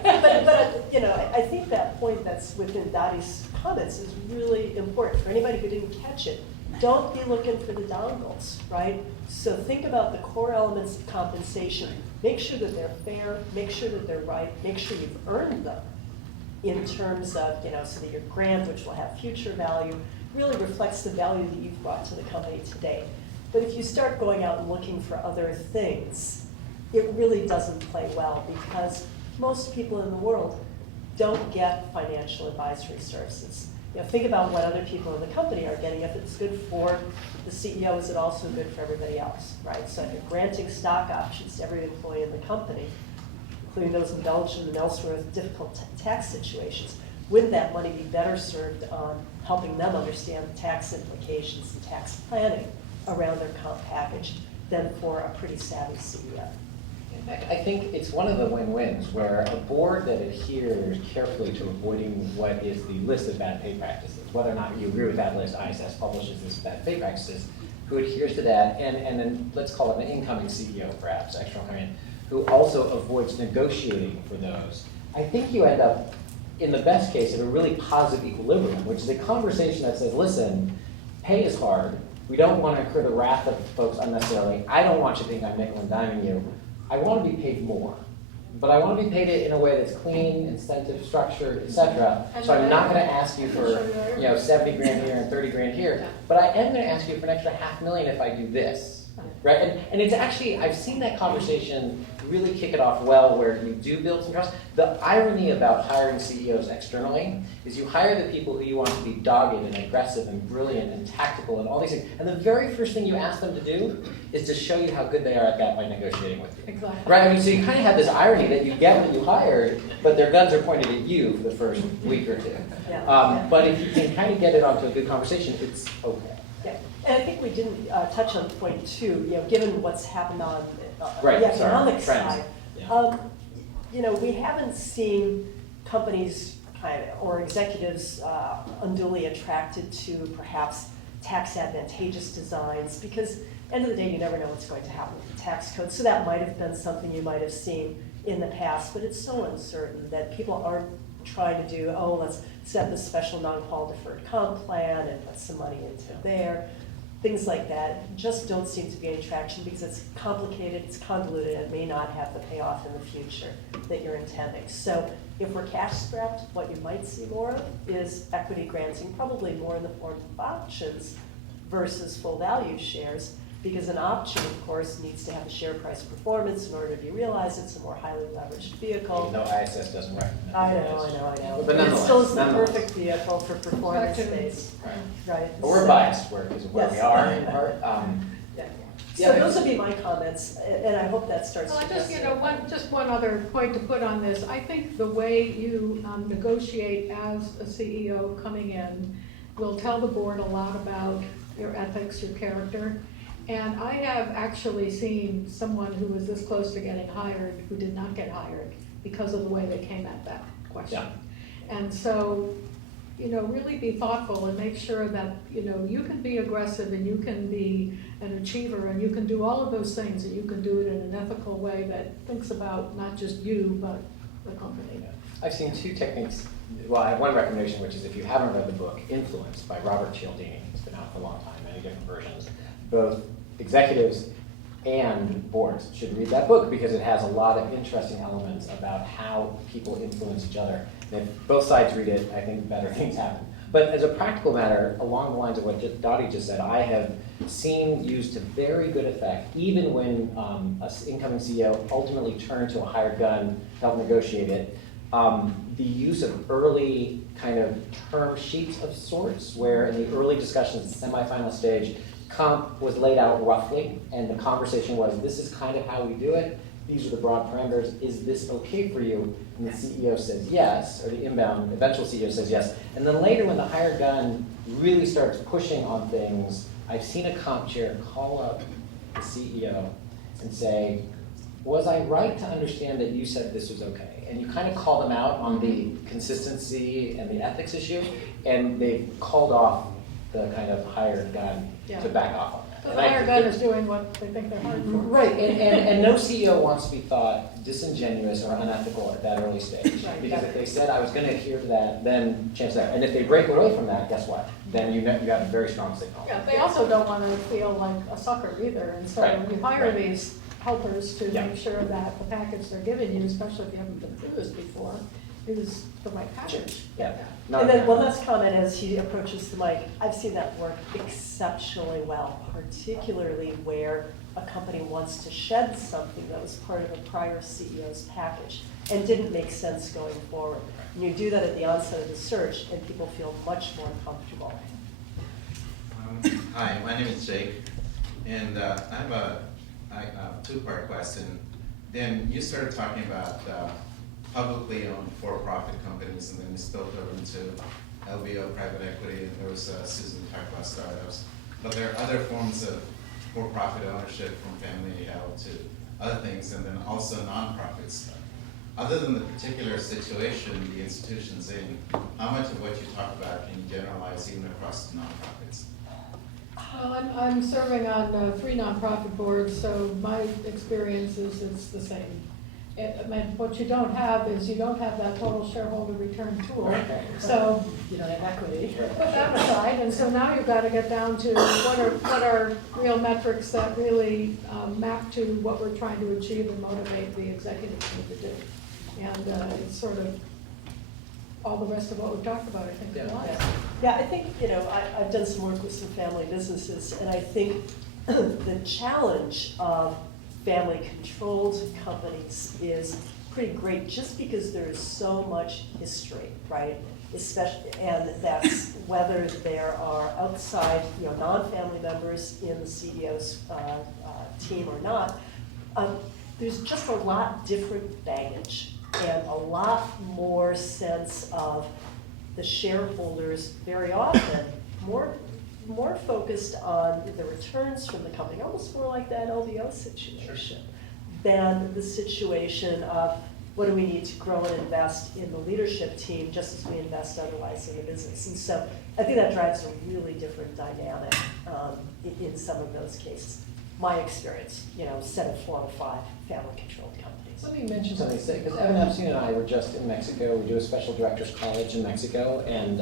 but you know, I think that point that's within Dottie's comments is really important for anybody who didn't catch it. Don't be looking for the dongles, right? So think about the core elements of compensation. Make sure that they're fair, make sure that they're right, make sure you've earned them in terms of, you know, so that your grant, which will have future value, really reflects the value that you've brought to the company today. But if you start going out and looking for other things, it really doesn't play well because most people in the world don't get financial advisory services. You know, think about what other people in the company are getting. If it's good for the CEO, is it also good for everybody else, right? So if you're granting stock options to every employee in the company, including those in Belgium and elsewhere with difficult tax situations, wouldn't that money be better served on helping them understand the tax implications and tax planning around their comp package than for a pretty savvy CEO? In fact, I think it's one of the win-wins where a board that adheres carefully to avoiding what is the list of bad pay practices, whether or not you agree with that list, ISS publishes this bad pay practices, who adheres to that, and then let's call it an incoming CEO perhaps, external coming in, who also avoids negotiating for those. I think you end up, in the best case, at a really positive equilibrium, which is a conversation that says, listen, pay is hard. We don't want to incur the wrath of folks unnecessarily. I don't want you to think I'm nickel and diming you. I want to be paid more. But I want to be paid in a way that's clean, incentive structured, etc. So I'm not going to ask you for 70 grand here and 30 grand here, but I am going to ask you for an extra $500,000 if I do this, right? And it's actually, I've seen that conversation really kick it off well where you do build some trust. The irony about hiring CEOs externally is you hire the people who you want to be dogged and aggressive and brilliant and tactical and all these things. And the very first thing you ask them to do is to show you how good they are at that by negotiating with you. Exactly. Right? I mean, so you kind of have this irony that you get what you hired, but their guns are pointed at you for the first week or two. But if you can kind of get it onto a good conversation, it's okay. Yeah, and I think we didn't touch on point two, you know, given what's happened on Right, the sorry, economic trends. side. Yeah. You know, we haven't seen companies or executives unduly attracted to perhaps tax advantageous designs because end of the day, you never know what's going to happen with the tax code. So that might have been something you might have seen in the past, but it's so uncertain that people aren't trying to do, oh, let's set this special non-qual deferred comp plan and put some money into there. Things like that just don't seem to gain traction because it's complicated, it's convoluted, and may not have the payoff in the future that you're intending. So if we're cash strapped, what you might see more of is equity granting, probably more in the form of options versus full value shares, because an option, of course, needs to have a share price performance in order to be realized. It's a more highly leveraged vehicle. Even though ISS doesn't recognize I it. know. But It still is the nonetheless. perfect vehicle for performance based, right? But we're So- biased where we Yes. are in part. Yeah. Yeah, So those would be my comments, and I hope that starts Well, to I just, get just one other point to put on this. I think the way you negotiate as a CEO coming in will tell the board a lot about your ethics, your character. And I have actually seen someone who was this close to getting hired who did not get hired because of the way they came at that question. Yeah. And so, really be thoughtful and make sure that, you can be aggressive and you can be an achiever and you can do all of those things and you can do it in an ethical way that thinks about not just you, but the company. I've seen two techniques. Well, I have one recommendation, which is if you haven't read the book, Influence by Robert Cialdini. It's been out for a long time, many different versions. Both executives and boards should read that book because it has a lot of interesting elements about how people influence each other. And if both sides read it, I think better things happen. But as a practical matter, along the lines of what Dotty just said, I have seen used to very good effect, even when an incoming CEO ultimately turned to a hired gun to help negotiate it, the use of early kind of term sheets of sorts, where in the early discussions, the semifinal stage, comp was laid out roughly, and the conversation was, this is kind of how we do it. These are the broad parameters. Is this okay for you? And the CEO says yes, or the inbound eventual CEO says yes. And then later when the hired gun really starts pushing on things, I've seen a comp chair call up the CEO and say, was I right to understand that you said this was okay? And you kind of call them out on the consistency and the ethics issue, and they've called off the kind of hired gun to back off on that. The higher gun is doing what they think they're hired for. Right, and no CEO wants to be thought disingenuous or unethical at that early stage. Right. Because if they said, I was going to adhere to that, then chances are. And if they break away from that, guess what? Then you have a very strong signal. Yeah, they also don't want to feel like a sucker either, and so Right. you hire Right. these helpers to Yeah. make sure that the package they're giving you, especially if you haven't been through this before, is the right package. Yeah. And then one last comment as he approaches the mic. I've seen that work exceptionally well, particularly where a company wants to shed something that was part of a prior CEO's package and didn't make sense going forward. And you do that at the onset of the search, and people feel much more comfortable. Hi, my name is Jake, and I have a two-part question. Then you started talking about publicly owned for-profit companies, and then you spilled over into LBO private equity, and there was Susan talked about startups. But there are other forms of for-profit ownership, from family held to other things, and then also nonprofit stuff. Other than the particular situation the institution's in, how much of what you talk about can you generalize even across the nonprofits? Well, I'm serving on 3 nonprofit boards, so my experience is it's the same. What you don't have is you don't have that total shareholder return tool. So You don't have equity. put that aside, and so now you've got to get down to what are real metrics that really map to what we're trying to achieve and motivate the executive team to do. And it's sort of all the rest of what we've talked about, I think, applies. Yeah, I think, I've done some work with some family businesses, and I think the challenge of family-controlled companies is pretty great, just because there is so much history, right? Especially, and that's whether there are outside, non-family members in the CEO's team or not. There's just a lot different baggage and a lot more sense of the shareholders very often more focused on the returns from the company, almost more like that LBO situation, than the situation of what do we need to grow and invest in the leadership team just as we invest otherwise in the business. And so I think that drives a really different dynamic in some of those cases. My experience, 7, 4, or 5 family-controlled companies. Let me mention something, because Evan Epstein and I were just in Mexico. We do a special directors college in Mexico, and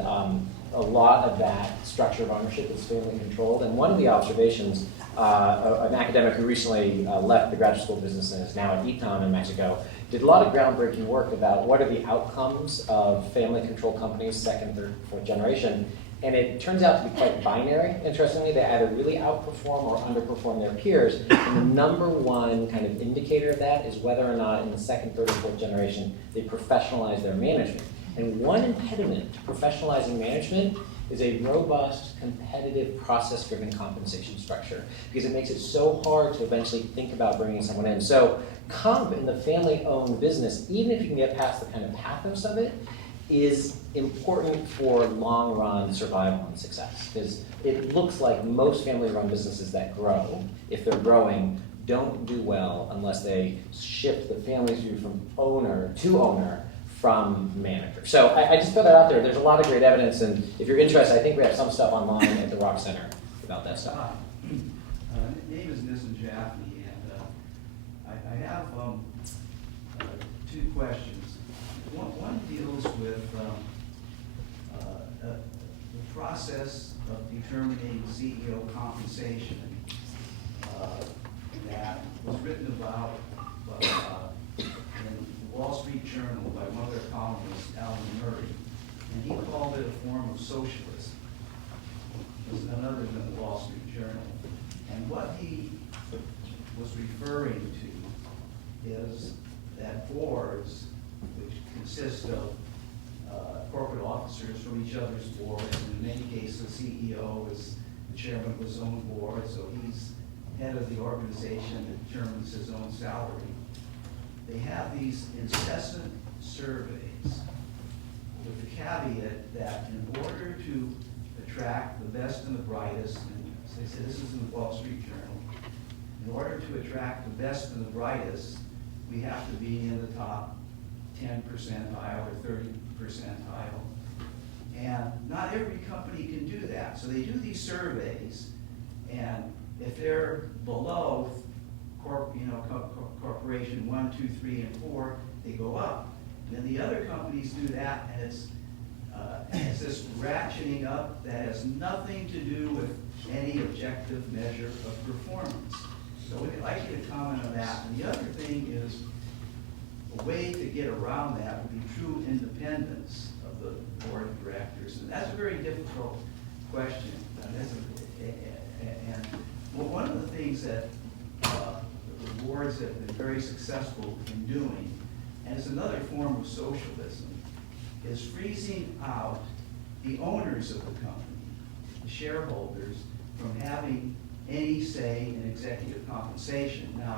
a lot of that structure of ownership is family controlled. And one of the observations, an academic who recently left the graduate school business and is now at Econ in Mexico, did a lot of groundbreaking work about what are the outcomes of family controlled companies, 2nd, 3rd, 4th generation. And it turns out to be quite binary. Interestingly, they either really outperform or underperform their peers. And the number one kind of indicator of that is whether or not in the 2nd, 3rd, or 4th generation they professionalize their management. And one impediment to professionalizing management is a robust, competitive, process-driven compensation structure, because it makes it so hard to eventually think about bringing someone in. So comp in the family-owned business, even if you can get past the kind of pathos of it, is important for long-run survival and success. Because it looks like most family-run businesses that grow, if they're growing, don't do well unless they shift the family's view from owner to owner from manager. So I just put that out there. There's a lot of great evidence, and if you're interested, I think we have some stuff online at the Rock Center about that stuff. Name is Nissen Jaffney, and I have 2 questions. One deals with the process of determining CEO compensation that was written about in the Wall Street Journal by one of their columnists, Alan Murray, and he called it a form of socialism. It was none other than the Wall Street Journal. And what he was referring to is that boards, which consist of corporate officers from each other's boards, and in many cases the CEO is the chairman of his own board, so he's head of the organization that determines his own salary. They have these incessant surveys with the caveat that in order to attract the best and the brightest, and as they say, this is in the Wall Street Journal, in order to attract the best and the brightest, we have to be in the top 10 percentile or 30 percentile. And not every company can do that. So they do these surveys, and if they're below corporation 1, 2, 3, and 4, they go up. And then the other companies do that, and it's this ratcheting up that has nothing to do with any objective measure of performance. So we'd like you to comment on that. And the other thing is, a way to get around that would be true independence of the board of directors. And that's a very difficult question. And one of the things that the boards have been very successful in doing, and it's another form of socialism, is freezing out the owners of the company, the shareholders, from having any say in executive compensation. Now,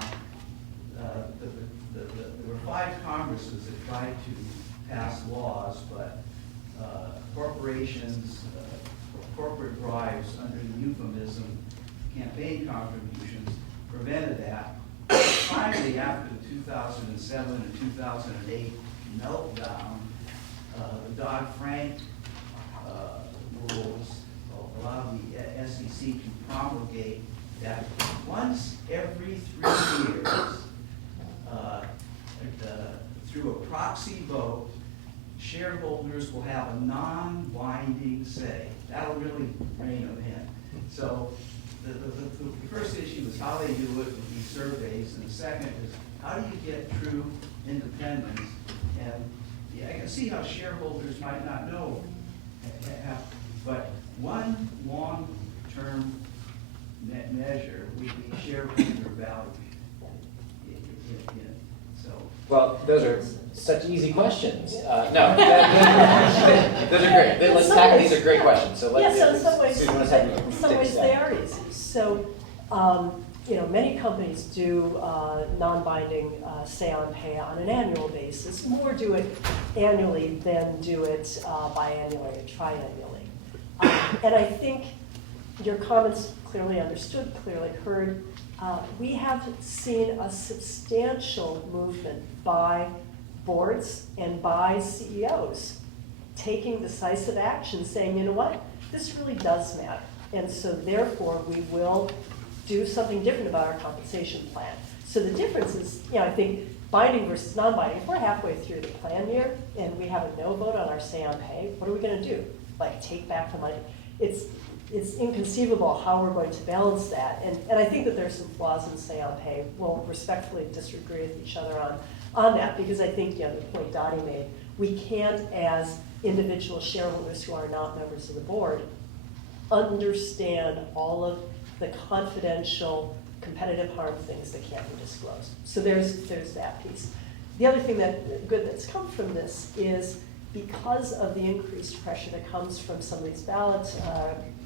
there were 5 Congresses that tried to pass laws, but corporations, corporate bribes under the euphemism campaign contributions prevented that. Finally, after the 2007 and 2008 meltdown, the Dodd-Frank rules allowed the SEC to promulgate that once every 3 years, through a proxy vote, shareholders will have a non-binding say. That'll really rein them in. So the first issue is how they do it with these surveys, and the second is how do you get true independence? And yeah, I can see how shareholders might not know, but one long-term measure would be shareholder value. So. Well, those are such easy questions. No, those are great. Let's tackle, these are great questions. So let's, yeah, so in some ways, Susan, let's have you in some take a ways stab. they are easy. So, many companies do non-binding say on pay on an annual basis. More do it annually than do it biannually or triannually. And I think your comments clearly understood, clearly heard. We have seen a substantial movement by boards and by CEOs taking decisive action, saying, you know what, this really does matter. And so therefore, we will do something different about our compensation plan. So the difference is, I think binding versus non-binding, if we're halfway through the plan year and we have a no vote on our say on pay, what are we gonna do? Like take back the money? It's inconceivable how we're going to balance that. And I think that there's some flaws in say on pay. We'll respectfully disagree with each other on that, because I think, the point Dotty made, we can't, as individual shareholders who are not members of the board, understand all of the confidential competitive harm things that can't be disclosed. So there's that piece. The other thing that's come from this is because of the increased pressure that comes from some of these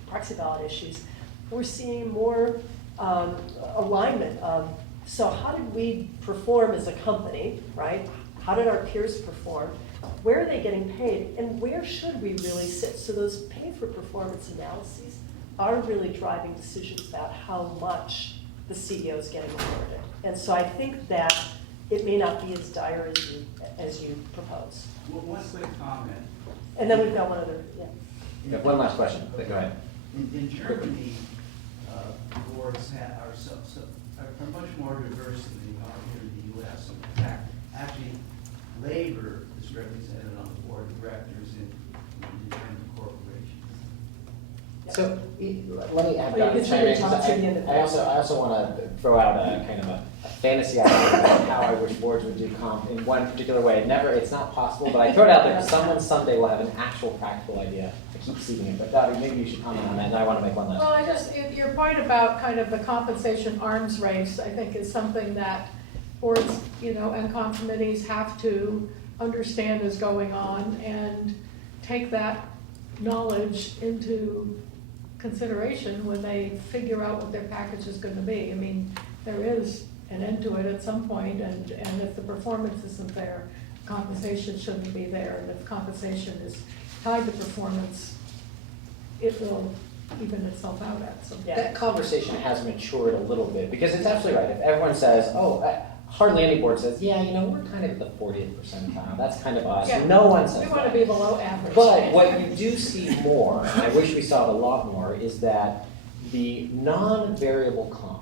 proxy ballot issues, we're seeing more alignment of, so how did we perform as a company, right? How did our peers perform? Where are they getting paid? And where should we really sit? So those pay for performance analyses are really driving decisions about how much the CEO is getting awarded. And so I think that it may not be as dire as you propose. Well, one quick comment. And then we've got one other, You have one last question, but go ahead. In Germany, boards are much more diverse than they are here in the U.S. In fact, actually, labor is represented on the board of directors in independent corporations. So let me add Well, you can chime in, talk 'cause to the end of I also want to throw out a kind of a fantasy idea about how I wish boards would do comp in one particular way. It's not possible, but I throw it out there because someone someday will have an actual practical idea. I keep seeing it, but Dotty, maybe you should comment on that, and I want to make one last. Well, your point about kind of the compensation arms race, I think is something that boards, and comp committees have to understand is going on and take that knowledge into consideration when they figure out what their package is going to be. I mean, there is an end to it at some point, and if the performance isn't there, compensation shouldn't be there. And if compensation is tied to performance, it will even itself out at some point. That conversation has matured a little bit, because it's absolutely right. If everyone says, hardly any board says, we're kind of at the 40th percentile. That's kind of us. Yeah. No one says We that. want to be below average. But what you do see more, and I wish we saw it a lot more, is that the non-variable comp.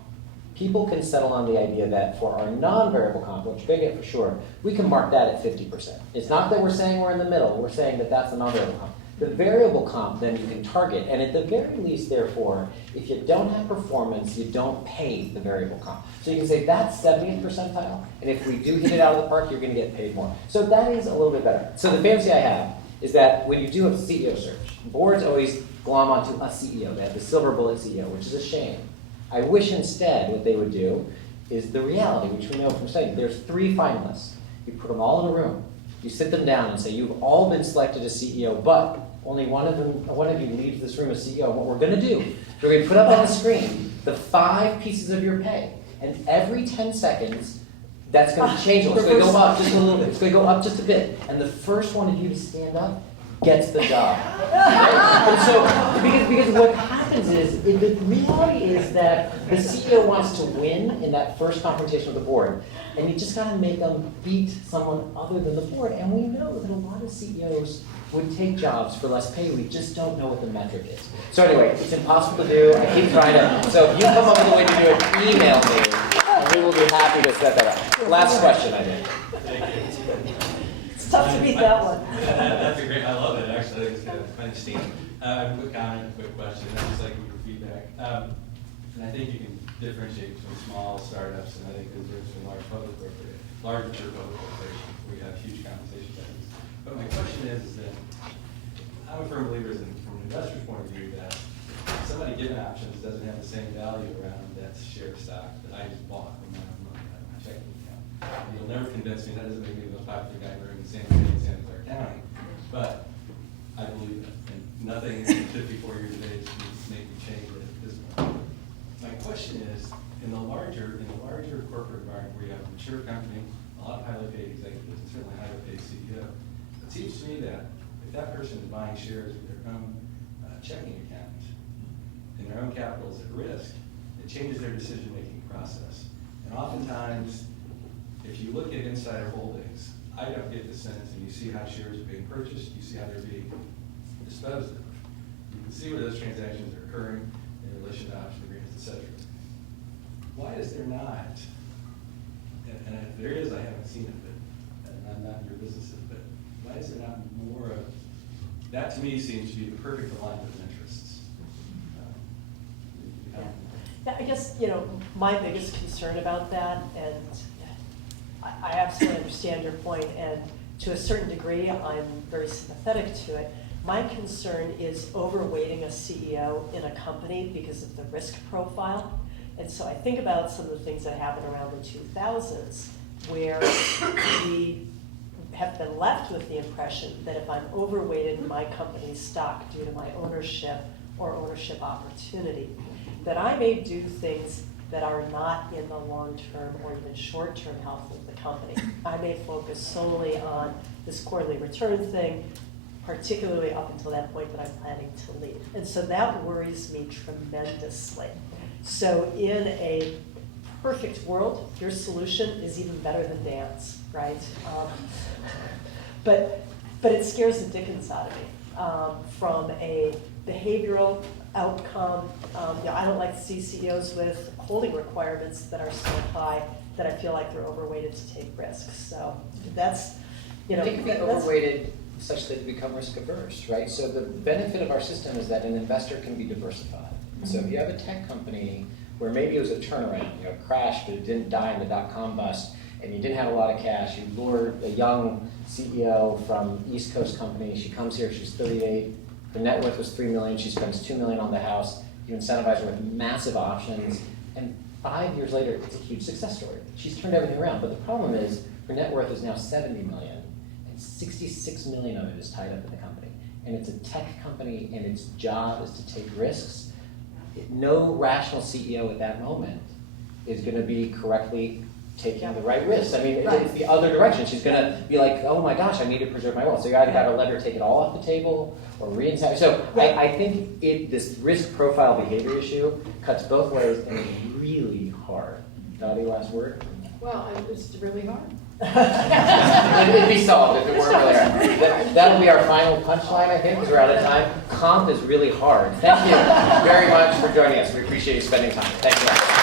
People can settle on the idea that for our non-variable comp, which we're going to get for sure, we can mark that at 50%. It's not that we're saying we're in the middle, we're saying that that's the non-variable comp. The variable comp, then you can target, and at the very least, therefore, if you don't have performance, you don't pay the variable comp. So you can say that's 70th percentile, and if we do hit it out of the park, you're going to get paid more. So that is a little bit better. So the fancy I have is that when you do a CEO search, boards always glom onto a CEO. They have the silver bullet CEO, which is a shame. I wish instead what they would do is the reality, which we know from studying. There's 3 finalists. You put them all in a room. You sit them down and say, you've all been selected as CEO, but only one of you leaves this room as CEO. And what we're going to do is we're going to put up on the screen the 5 pieces of your pay. And every 10 seconds, that's going to change. It's going to go up just a little bit. It's going to go up just a bit. And the first one of you to stand up gets the job. Right? And so, because what happens is, the reality is that the CEO wants to win in that first confrontation with the board. And you just got to make them beat someone other than the board. And we know that a lot of CEOs would take jobs for less pay. We just don't know what the metric is. So anyway, it's impossible to do. I keep trying to. So if you come up with a way to do it, email me. And we will be happy to set that up. Last question, I think. Thank you. It's tough to beat that one. That's a great, I love it, actually. I think it's kind of interesting. A quick comment, a quick question. I just like your feedback. And I think you can differentiate between small startups and I think there's some large public corporations, larger public corporations where you have huge compensation values. But my question is that I'm a firm believer from an investor's point of view that somebody given options doesn't have the same value around that share of stock that I just bought with my own money out of my checking account. And you'll never convince me that doesn't make me the most popular guy in the same city in Santa Clara County, but I believe that. And nothing in 54 years of age can make me change it at this point. My question is, in the larger corporate environment where you have a mature company, a lot of highly paid executives, and certainly a highly paid CEO, it seems to me that if that person is buying shares with their own checking account and their own capital is at risk, it changes their decision-making process. And oftentimes, if you look at insider holdings, I don't get the sense, and you see how shares are being purchased, you see how they're being disposed of. You can see where those transactions are occurring in relation to option agreements, et cetera. Why is there not, and if there is, I haven't seen it, but and I'm not in your businesses, but why is there not more of, that to me seems to be the perfect alignment of interests. Yeah, I guess, my biggest concern about that, and I absolutely understand your point, and to a certain degree, I'm very sympathetic to it. My concern is overweighting a CEO in a company because of the risk profile. And so I think about some of the things that happened around the 2000s, where we have been left with the impression that if I'm overweighted in my company's stock due to my ownership or ownership opportunity, that I may do things that are not in the long-term or even short-term health of the company. I may focus solely on this quarterly return thing, particularly up until that point that I'm planning to leave. And so that worries me tremendously. So in a perfect world, your solution is even better than Dan's, right? But it scares the dickens out of me from a behavioral outcome. I don't like to see CEOs with holding requirements that are so high that I feel like they're overweighted to take risks. So that's, They can be overweighted such that they become risk averse, right? So the benefit of our system is that an investor can be diversified. So if you have a tech company where maybe it was a turnaround, crashed, but it didn't die in the dot-com bust, and you didn't have a lot of cash, you lured a young CEO from East Coast company, she comes here, she's 38, her net worth was $3 million, she spends $2 million on the house, you incentivize her with massive options, and 5 years later, it's a huge success story. She's turned everything around, but the problem is her net worth is now $70 million, and $66 million of it is tied up in the company. And it's a tech company, and its job is to take risks. No rational CEO at that moment is going to be correctly taking the right risks. I mean, it's the other direction. She's going to be like, oh my gosh, I need to preserve my wealth. So you either got to let her take it all off the table or reinstate. So I think this risk profile behavior issue cuts both ways and is really hard. Dotty, last word? Well, it's really hard. It'd be solved if it weren't there. That'll be our final punchline, I think, because we're out of time. Comp is really hard. Thank you very much for joining us. We appreciate you spending time. Thank you.